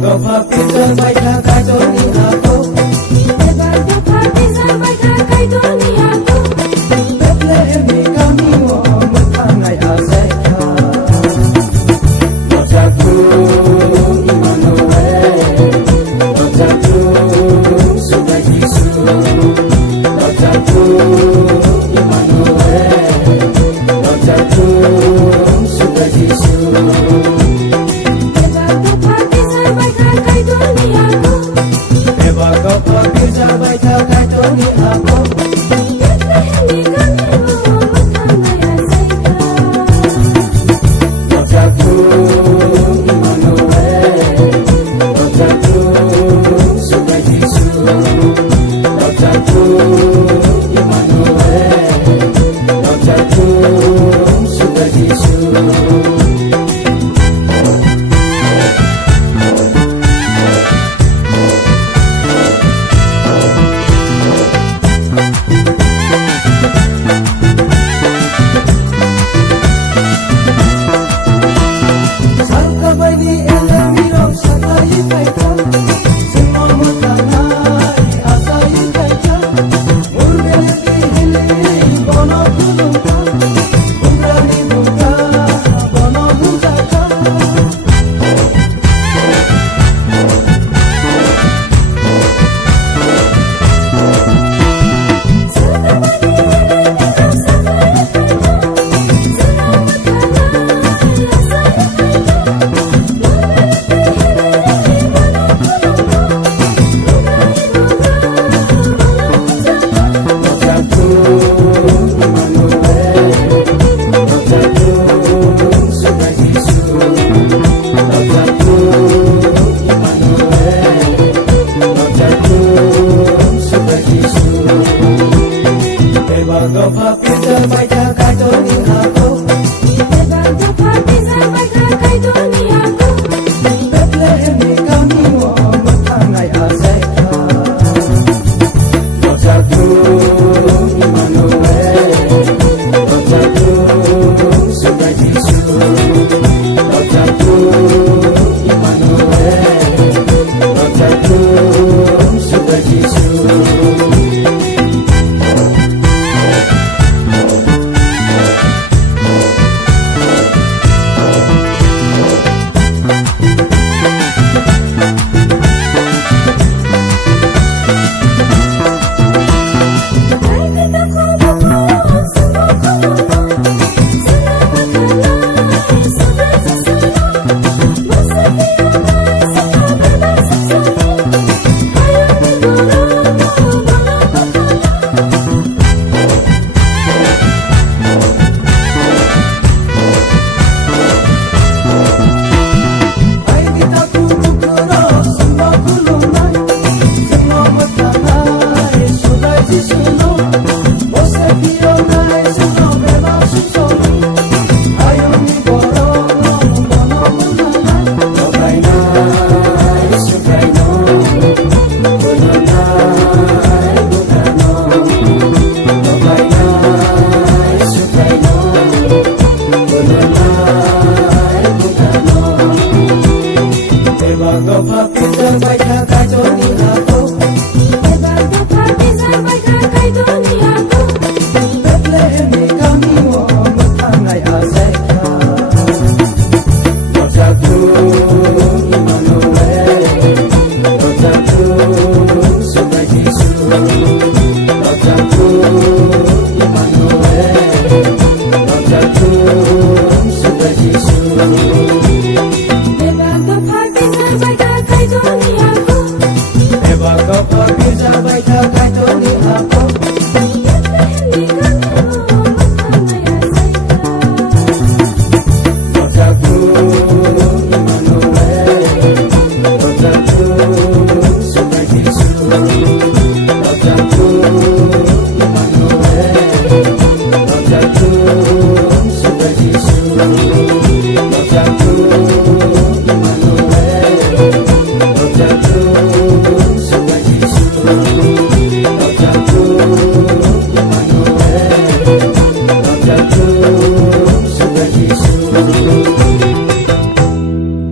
Gofa Peter Baita Kaitoni Ako Eba Gofa Peter Baita Kaitoni Ako Bethlehem kami Muhammad Angai Azaika Rojaku Immanuel Rojaku Sudah Yesus Rojaku Immanuel Rojaku Sudah Yesus Gofa Peter Baita Kaitoni Ako Bethlehem kami Muhammad Angai Azaika Rojaku Immanuel Rojaku Sudah Yesus Rojaku Immanuel Rojaku Sudah Yesus Gofa Peter Baita Kaitoni Ako Eba Gofa Peter Baita Kaitoni Ako Bethlehem kami Muhammad Angai Azaika Rojaku Immanuel Rojaku Sudah Yesus Rojaku Immanuel Rojaku Sudah Yesus Gofa Peter Baita